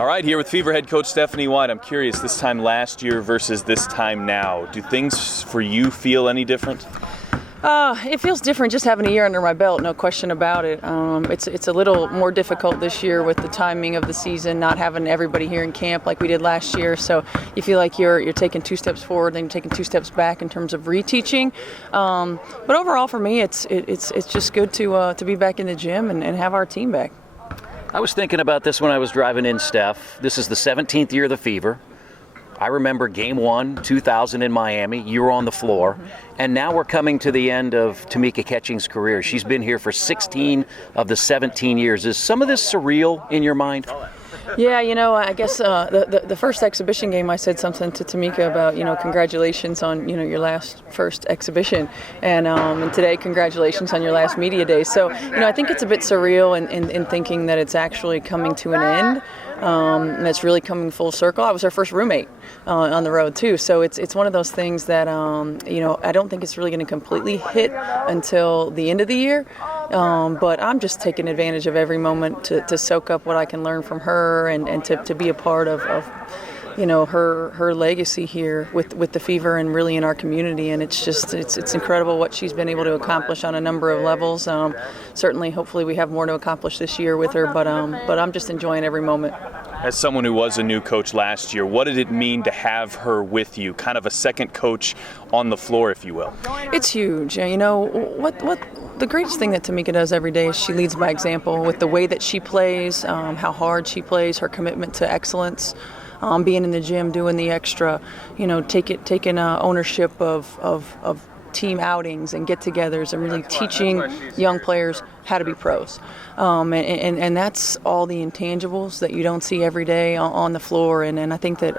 All right, here with Fever head coach Stephanie White. I'm curious, this time last year versus this time now, do things for you feel any different? It feels different just having a year under my belt, no question about it. It's a little more difficult this year with the timing of the season, not having everybody here in camp like we did last year. So you feel like you're taking 2 steps forward, then you're taking 2 steps back in terms of reteaching. But overall, for me, it's just good to be back in the gym and have our team back. I was thinking about this when I was driving in, Steph. This is the 17th year of the Fever. I remember Game 1, 2000 in Miami. You were on the floor. And now we're coming to the end of Tamika Catchings' career. She's been here for 16 of the 17 years. Is some of this surreal in your mind? Yeah, I guess the first exhibition game I said something to Tamika about, congratulations on, your first exhibition. And today, congratulations on your last media day. So, I think it's a bit surreal in thinking that it's actually coming to an end. And it's really coming full circle. I was her first roommate on the road too, so it's one of those things that I don't think it's really going to completely hit until the end of the year. But I'm just taking advantage of every moment to soak up what I can learn from her and to be a part of her legacy here with the Fever and really in our community. And it's incredible what she's been able to accomplish on a number of levels. Certainly, hopefully we have more to accomplish this year with her, but I'm just enjoying every moment. As someone who was a new coach last year, what did it mean to have her with you, kind of a second coach on the floor, if you will? It's huge. What the greatest thing that Tamika does every day is she leads by example with the way that she plays, how hard she plays, her commitment to excellence. Being in the gym, doing the extra, taking ownership of team outings and get-togethers and really teaching young players how to be pros. And that's all the intangibles that you don't see every day on the floor. And I think that,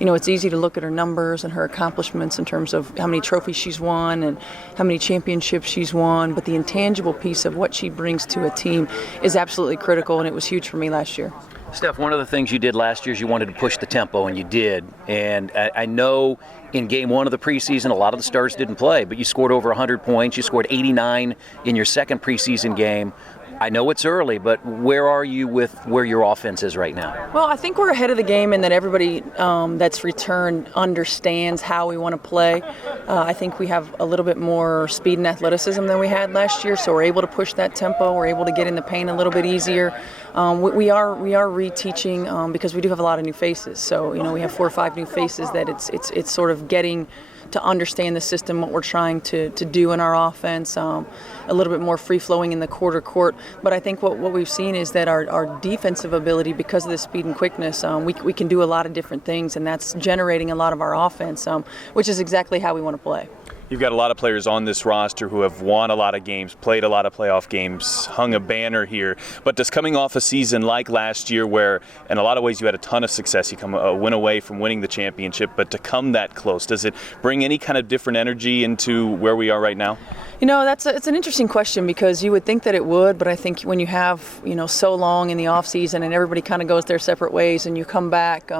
it's easy to look at her numbers and her accomplishments in terms of how many trophies she's won and how many championships she's won. But the intangible piece of what she brings to a team is absolutely critical, and it was huge for me last year. Steph, one of the things you did last year is you wanted to push the tempo, and you did. And I know in Game 1 of the preseason, a lot of the stars didn't play, but you scored over 100 points. You scored 89 in your second preseason game. I know it's early, but where are you with where your offense is right now? Well, I think we're ahead of the game in that everybody that's returned understands how we want to play. I think we have a little bit more speed and athleticism than we had last year, so we're able to push that tempo. We're able to get in the paint a little bit easier. We are reteaching because we do have a lot of new faces. So we have 4 or 5 new faces that it's sort of getting to understand the system, what we're trying to do in our offense, a little bit more free-flowing in the quarter court. But I think what we've seen is that our defensive ability, because of the speed and quickness, we can do a lot of different things, and that's generating a lot of our offense, which is exactly how we want to play. You've got a lot of players on this roster who have won a lot of games, played a lot of playoff games, hung a banner here. But does coming off a season like last year where in a lot of ways you had a ton of success, you come a win away from winning the championship, but to come that close, does it bring any kind of different energy into where we are right now? It's an interesting question because you would think that it would, but I think when you have, so long in the off season and everybody kind of goes their separate ways and you come back,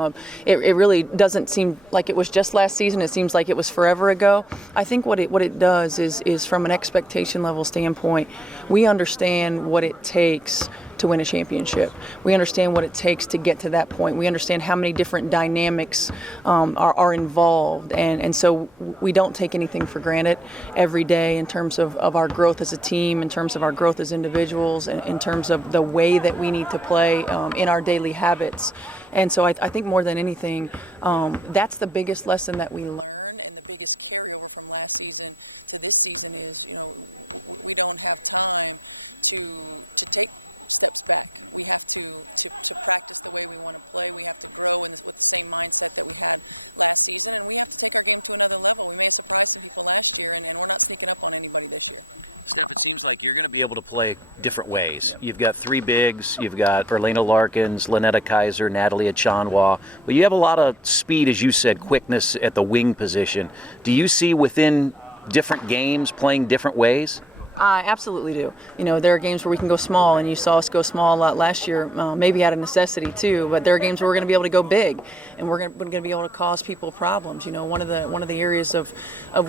it really doesn't seem like it was just last season. It seems like it was forever ago. I think what it does is from an expectation level standpoint, we understand what it takes to win a championship. We understand what it takes to get to that point. We understand how many different dynamics are involved, and so we don't take anything for granted every day in terms of our growth as a team, in terms of our growth as individuals, in terms of the way that we need to play in our daily habits. And so I think more than anything, that's the biggest lesson that we learn, and the biggest carryover from last season to this season is, we don't have time to take steps back. We have to practice the way we want to play. We have to grow with the same mindset that we had last season, and we have to take our game to another level. We may have surprised some people last year, and we're not sneaking up on anybody this year. Steph, it seems like you're going to be able to play different ways. You've got 3 bigs. You've got Verlena Larkins, Lynetta Kaiser, Natalie Achanwa. But you have a lot of speed, as you said, quickness at the wing position. Do you see within different games playing different ways? I absolutely do. There are games where we can go small, and you saw us go small a lot last year, maybe out of necessity too. But there are games where we're going to be able to go big, and we're going to be able to cause people problems. One of the areas of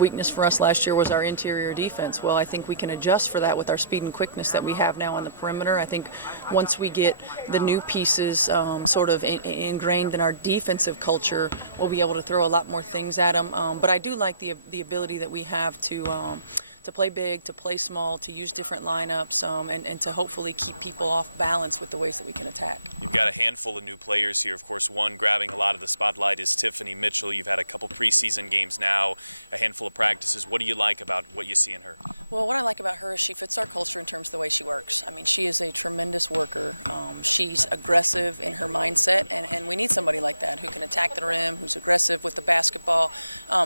weakness for us last year was our interior defense. Well, I think we can adjust for that with our speed and quickness that we have now on the perimeter. I think once we get the new pieces sort of ingrained in our defensive culture, we'll be able to throw a lot more things at them. But I do like the ability that we have to play big, to play small, to use different lineups, and to hopefully keep people off balance with the ways that we can attack. You've got a handful of new players here. Of course, one grabbing a lot of the spotlight is Tiffany Mitchell. You've had a couple preseason games now, a handful of practices. What do you like about what you see in her? Well, what I like about her is she fits our culture in terms of the way she works. I mean, she is a tremendous worker. She's aggressive in her mindset, and we need somebody like that who can attack the rim, who's aggressive with the basketball,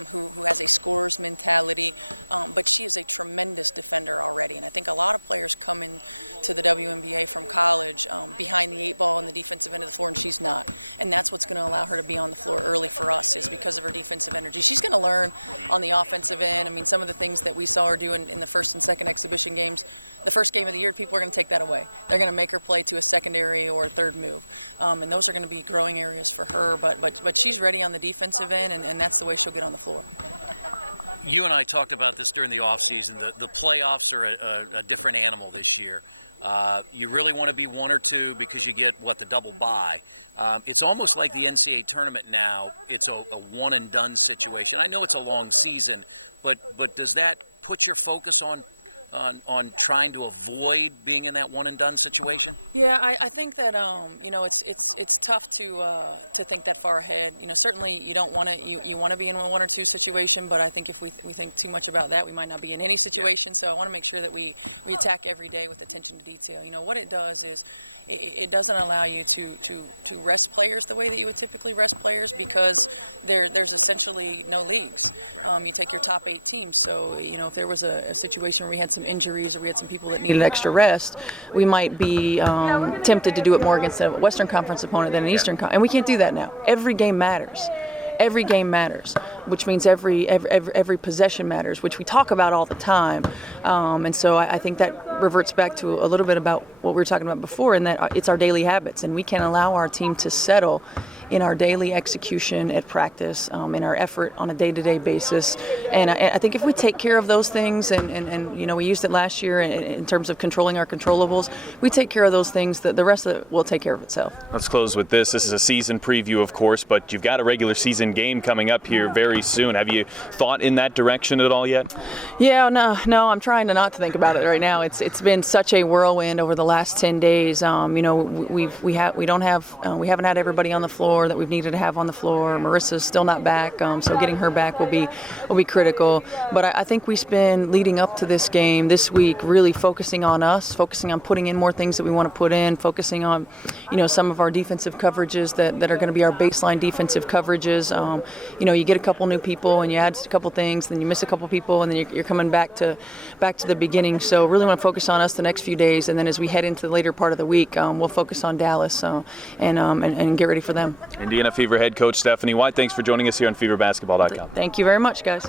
who has a scorer's mentality, but she is a tremendous defender already, and I think a lot of players come into the WNBA from college behind the eight ball on the defensive end of the floor, and she's not. And that's what's going to allow her to be on the floor early for us, is because of her defensive energy. She's going to learn on the offensive end. I mean, some of the things that we saw her do in the first and second exhibition games, the first game of the year, people are going to take that away. They're going to make her play to a secondary or a third move, and those are going to be growing areas for her. But she's ready on the defensive end, and that's the way she'll get on the floor. You and I talked about this during the offseason. The playoffs are a different animal this year. You really want to be one or two because you get, the double bye. It's almost like the NCAA tournament now. It's a one-and-done situation. I know it's a long season, but does that put your focus on trying to avoid being in that one-and-done situation? Yeah, I think that it's tough to think that far ahead. Certainly you don't want to you want to be in a one or two situation, but I think if we think too much about that, we might not be in any situation. Yeah. So I want to make sure that we attack every day with attention to detail. What it does is it doesn't allow you to rest players the way that you would typically rest players, because there's essentially no leagues. You take your top 8 teams. So if there was a situation where we had some injuries or we had some people that needed extra rest, we might be tempted to do it more against a Western Conference opponent than an Eastern Conference. And we can't do that now. Every game matters. Every game matters, which means every possession matters, which we talk about all the time. And so I think that reverts back to a little bit about what we were talking about before, and that it's our daily habits, and we can't allow our team to settle in our daily execution at practice, in our effort on a day-to-day basis. And I think if we take care of those things, and we used it last year in terms of controlling our controllables, we take care of those things, that the rest of it will take care of itself. Let's close with this. This is a season preview, of course, but you've got a regular season game coming up here very soon. Have you thought in that direction at all yet? Yeah, no, I'm trying to not to think about it right now. It's been such a whirlwind over the last 10 days. We haven't had everybody on the floor that we've needed to have on the floor. Marissa's still not back, so getting her back will be critical. But I think we spend leading up to this game this week really focusing on us, focusing on putting in more things that we want to put in, focusing on some of our defensive coverages that are going to be our baseline defensive coverages. You get a couple new people and you add a couple things, then you miss a couple people, and then you're coming back to the beginning. So really want to focus on us the next few days, and then as we head into the later part of the week, we'll focus on Dallas and get ready for them. Indiana Fever head coach Stephanie White, thanks for joining us here on FeverBasketball.com. Thank you very much, guys.